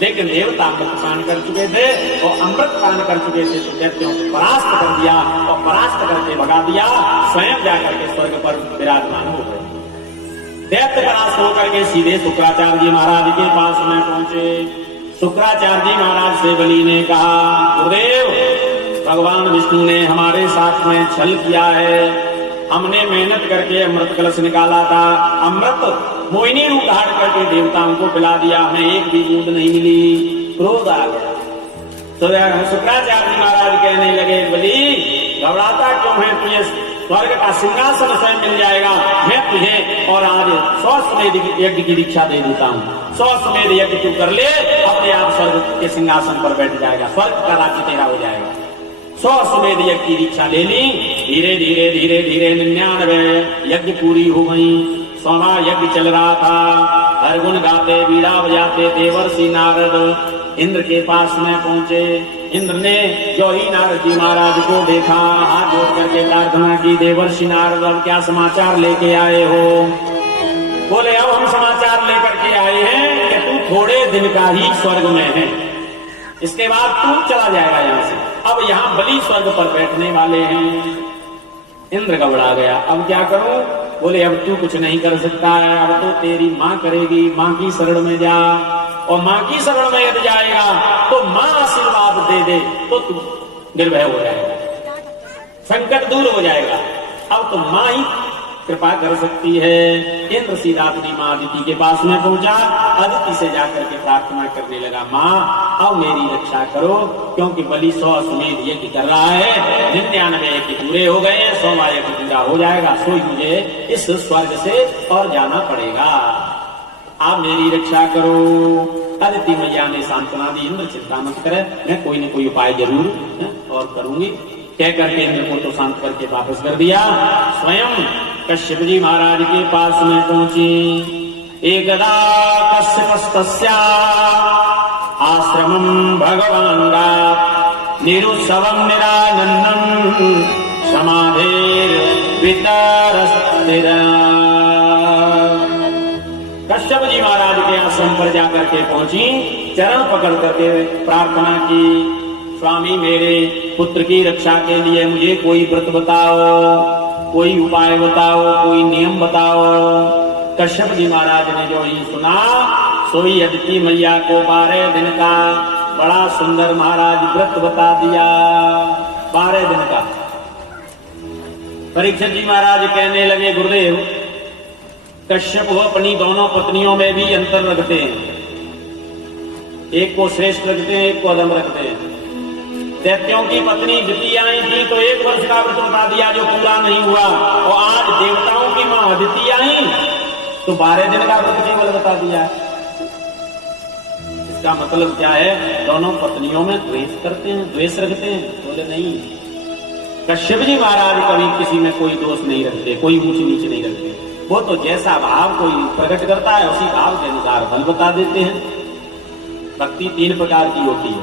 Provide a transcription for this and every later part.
लेकिन देवता अमृत पान कर चुके थे और अमृत पान कर चुके थे तो दैत्यों को परास्त कर दिया और परास्त करके भगा दिया, स्वयं जाकर के स्वर्ग पर विराजमान हो गए। दैत्य परास्त होकर के सीधे शुक्राचार्य जी महाराज के पास में पहुंचे। शुक्राचार्य जी महाराज से बलि ने कहा, गुरुदेव, भगवान विष्णु ने हमारे साथ में छल किया है। हमने मेहनत करके अमृत कलश निकाला था, अमृत मोहिनी रूप धारण करके देवताओं को पिला दिया, हमें एक भी बूंद नहीं मिली। क्रोध आ गया। तो शुक्राचार्य जी महाराज कहने लगे, बलि घबराता क्यों है, तुझे स्वर्ग का सिंहासन स्वयं मिल जाएगा। मैं तुझे और आज 100 समेध यज्ञ की दीक्षा दे देता हूँ। 100 समेध यज्ञ तू कर ले, अपने आप स्वर्ग के सिंहासन पर बैठ जाएगा, स्वर्ग का राज्य तेरा हो जाएगा। 100 समेध यज्ञ की दीक्षा ले ली। धीरे धीरे धीरे धीरे 99 यज्ञ पूरी हो गई। 100वां यज्ञ चल रहा था। हर गुण गाते, वीणा बजाते देवर्षि नारद इंद्र के पास में पहुंचे। इंद्र ने जो ही नारद जी महाराज को देखा, हाथ जोड़ करके प्रार्थना की, देवर्षि नारद अब क्या समाचार लेके आए हो? बोले, अब हम समाचार लेकर के आए हैं कि तू थोड़े दिन का ही स्वर्ग में है, इसके बाद तू चला जाएगा यहाँ से। अब यहाँ बलि स्वर्ग पर बैठने वाले हैं। इंद्र घबरा गया, अब क्या करूं? बोले, अब तू कुछ नहीं कर सकता है, अब तो तेरी माँ करेगी। माँ की शरण में जा, और माँ की शरण में यदि जाएगा तो माँ आशीर्वाद दे दे तो तू निर्भय हो जाएगा, संकट दूर हो जाएगा। अब तो माँ ही कृपा कर सकती है। इंद्र सीधा अपनी माँ अदिति के पास में पहुंचा। अदिति से जाकर के प्रार्थना करने लगा, माँ अब मेरी रक्षा करो, क्योंकि बलि 100 समेध यज्ञ कर रहा है। 99 यज्ञ पूरे हो गए हैं, 100वां यज्ञ पूरा हो जाएगा, सो मुझे इस स्वर्ग से और जाना पड़ेगा। आप मेरी रक्षा करो। अदिति मैया ने सांत्वना दी, इंद्र चिंता मत करे, मैं कोई न कोई उपाय जरूर और करूंगी। कह करके इंद्र को तो शांत करके वापस कर दिया। स्वयं कश्यप जी महाराज के पास में पहुंची। एकदा कश्यपस्तस्या आश्रमं भगवान गात् निरुत्सवं निरानन्दं समाधेर वितरस्थिर। कश्यप जी महाराज के आश्रम पर जाकर के पहुंची, चरण पकड़ करके प्रार्थना की, स्वामी मेरे पुत्र की रक्षा के लिए मुझे कोई व्रत बताओ, कोई उपाय बताओ, कोई नियम बताओ। कश्यप जी महाराज ने जो ही सुना, सोई अदिति मैया को 12 दिन का बड़ा सुंदर महाराज व्रत बता दिया। 12 दिन का। परीक्षित जी महाराज कहने लगे, गुरुदेव, कश्यप वो अपनी दोनों पत्नियों में भी अंतर रखते हैं, एक को श्रेष्ठ रखते हैं, एक को अधम रखते हैं। दैत्यों की पत्नी अदिति आई थी तो 1 वर्ष का व्रत बता दिया जो पूरा नहीं हुआ, और आज देवताओं की मां अदिति आई तो 12 दिन का व्रत केवल बता दिया। इसका मतलब क्या है? दोनों पत्नियों में द्वेष करते हैं, द्वेष रखते हैं। बोले नहीं, कश्यप जी महाराज कभी किसी में कोई दोष नहीं रखते, कोई ऊंच नीच नहीं रखते। वो तो जैसा भाव कोई प्रकट करता है उसी भाव के अनुसार फल बता देते हैं। भक्ति 3 प्रकार की होती है,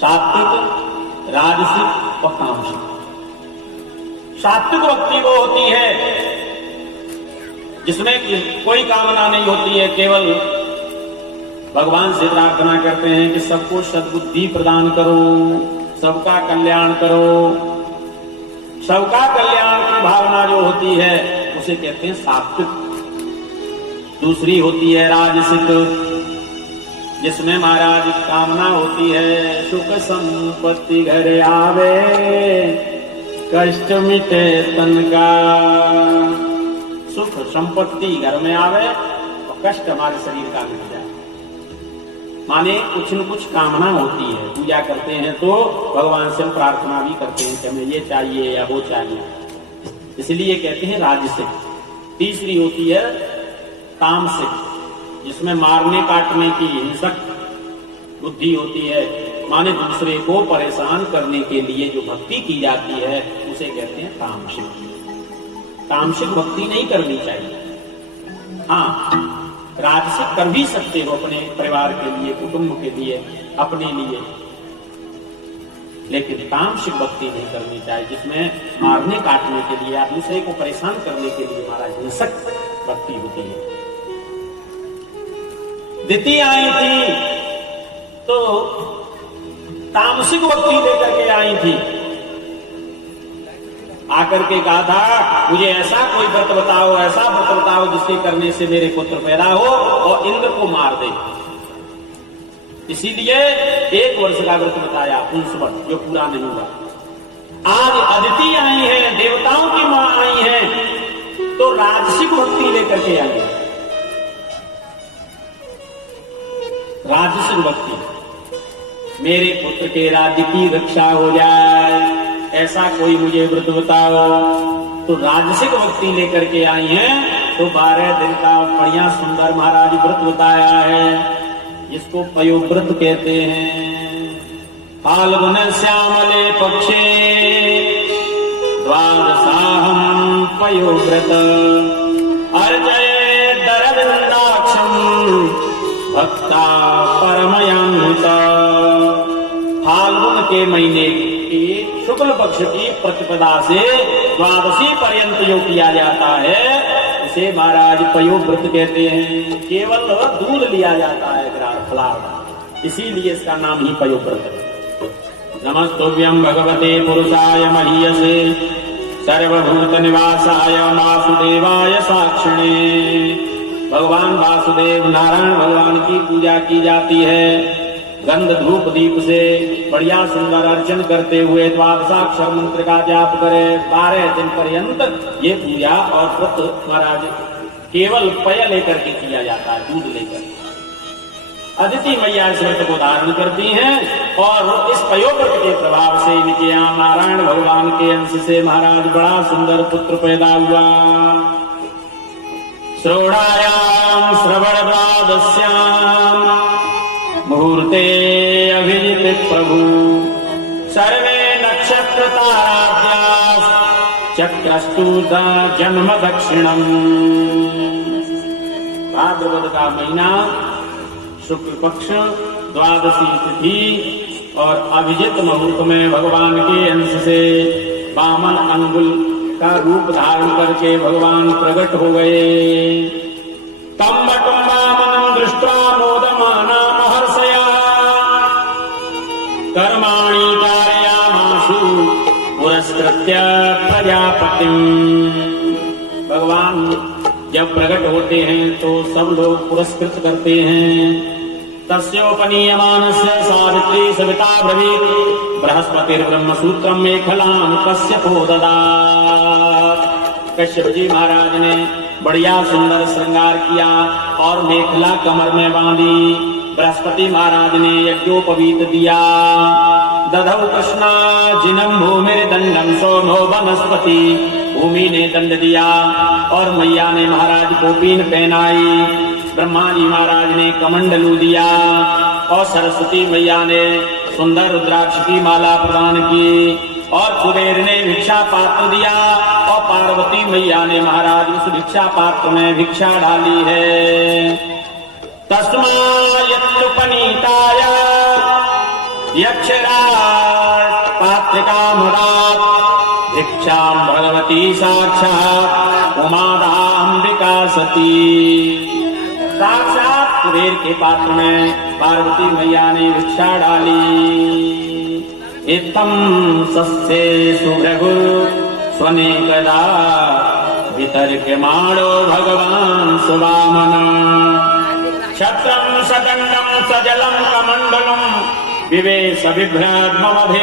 सात्विक, राजसिक और तामसिक। सात्विक भक्ति वो होती है जिसमें कोई कामना नहीं होती है, केवल भगवान से प्रार्थना करते हैं कि सबको सद्बुद्धि प्रदान करो, सबका कल्याण करो। सबका कल्याण की भावना जो होती है उसे कहते हैं सात्विक। दूसरी होती है राजसिक, जिसमें महाराज कामना होती है सुख संपत्ति घर आवे, कष्ट मिटे तन का। सुख संपत्ति घर में आवे और कष्ट हमारे शरीर का मिट जाए। माने कुछ न कुछ कामना होती है। पूजा करते हैं तो भगवान से हम प्रार्थना भी करते हैं कि हमें ये चाहिए या वो चाहिए, इसलिए कहते हैं राजसिक। तीसरी होती है तामसिक, जिसमें मारने काटने की हिंसक बुद्धि होती है। माने दूसरे को परेशान करने के लिए जो भक्ति की जाती है उसे कहते हैं तामसिक। तामसिक भक्ति नहीं करनी चाहिए। हाँ, राजसिक कर भी सकते हो अपने परिवार के लिए, कुटुंब के लिए, अपने लिए, लेकिन तामसिक भक्ति नहीं करनी चाहिए जिसमें मारने काटने के लिए या दूसरे को परेशान करने के लिए महाराज हिंसक भक्ति होती है। दिति आई थी तो तामसिक भक्ति लेकर के आई थी, आकर के कहा था मुझे ऐसा कोई व्रत बताओ, ऐसा व्रत बताओ जिसके करने से मेरे पुत्र पैदा हो और इंद्र को मार दे। इसीलिए 1 वर्ष का व्रत बताया, 19 वर्ष जो पूरा नहीं हुआ। आज अदिति आई है, देवताओं की मां आई है, तो राजसिक भक्ति लेकर के आई है। राजसिक भक्ति, मेरे पुत्र के राज्य की रक्षा हो जाए, ऐसा कोई मुझे व्रत बताओ। तो राजसिक भक्ति लेकर के आई हैं, तो 12 दिन का बढ़िया सुंदर महाराज व्रत बताया है, जिसको पयोव्रत कहते हैं। फाल्गुन श्यामले पक्षे द्वादशाहं पयोव्रत अर्चये दरविंदाक्षं भक्ता परमयांता। फाल्गुन के महीने की शुक्ल पक्ष की प्रतिपदा से द्वादशी पर्यंत जो किया जाता है इसे महाराज पयोव्रत कहते हैं। केवल दूध लिया जाता है फलाहार, इसीलिए इसका नाम ही पयोव्रत है। नमस्तुभ्यं भगवते पुरुषाय महीयसे सर्वभूत निवासाय वासुदेवाय साक्षिणे। भगवान वासुदेव नारायण भगवान की पूजा की जाती है। गंध धूप दीप से बढ़िया सुंदर अर्चन करते हुए द्वादशाक्षर मंत्र का जाप करे। 12 दिन पर्यंत ये पूजा और व्रत महाराज केवल पय लेकर के किया जाता है, दूध लेकर। अदिति मैया इस व्रत को धारण करती हैं और इस पयोव्रत के प्रभाव से इनके यहाँ नारायण भगवान के अंश से महाराज बड़ा सुंदर पुत्र पैदा हुआ। श्रोणायाम श्रवण द्वादश्याम मुहूर्ते अभिजित प्रभु सर्वे नक्षत्र ताराद्यास चक्रस्तु जन्म दक्षिणम। भाद्रपद का महीना, शुक्ल पक्ष, द्वादशी तिथि और अभिजित मुहूर्त में भगवान के अंश से वामन अंगुल का रूप धारण करके भगवान प्रकट हो गए। तम वामनं दृष्ट्वा मोदमाना महर्षया कर्माणि कारयामासु पुरस्कृत्य प्रजापतिम्। भगवान जब प्रकट होते हैं तो सब लोग पुरस्कृत करते हैं। तस्योपनीयमानस्य सावित्री सविता ब्रवीत् बृहस्पतिर्ब्रह्मसूत्रं मेखलां कश्यपो ददात्। कश्यप जी महाराज ने बढ़िया सुंदर श्रृंगार किया और मेखला कमर में बांधी। बृहस्पति महाराज ने यज्ञोपवीत दिया। दधौ कृष्णा जिनम भूमि दंडम सोमो वनस्पति, भूमि ने दंड दिया और मैया ने महाराज को पीन पहनाई। ब्रह्मा जी महाराज ने कमंडलू दिया और सरस्वती मैया ने सुंदर रुद्राक्ष की माला प्रदान की और कुबेर ने भिक्षा पात्र दिया और पार्वती मैया ने महाराज उस भिक्षा पात्र में भिक्षा डाली है। तस्मायत्युपनीताय यक्षराज पात्रिकामुदात् भिक्षां भगवती साक्षात् उमादाम्बिका सती। साक्षात कुबेर के पात्र में पार्वती मैया ने भिक्षा डाली। इत्थं सस्ये सुभृगु स्वनेकदा वितर्क्यमाणो भगवान् सुवामना। क्षत्रं सदण्डं सजलं कमण्डलं विवेश बिभ्रद्मभेदवाटम्।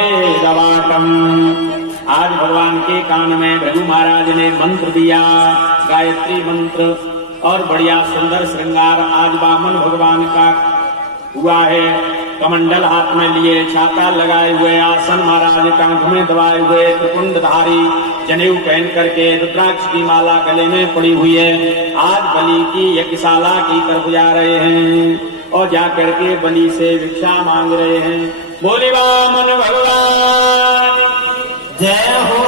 आज भगवान के कान में भृगु महाराज ने मंत्र दिया, गायत्री मंत्र, और बढ़िया सुंदर श्रृंगार आज वामन भगवान का हुआ है। कमंडल हाथ में लिए, छाता लगाए हुए, आसन महाराज कांध में दबाए हुए, त्रिपुंडधारी जनेऊ पहन करके रुद्राक्ष की माला गले में पड़ी हुई है। आज बलि की यज्ञशाला की तरफ जा रहे हैं और जाकर के बलि से भिक्षा मांग रहे हैं। बोले वामन भगवान जय हो।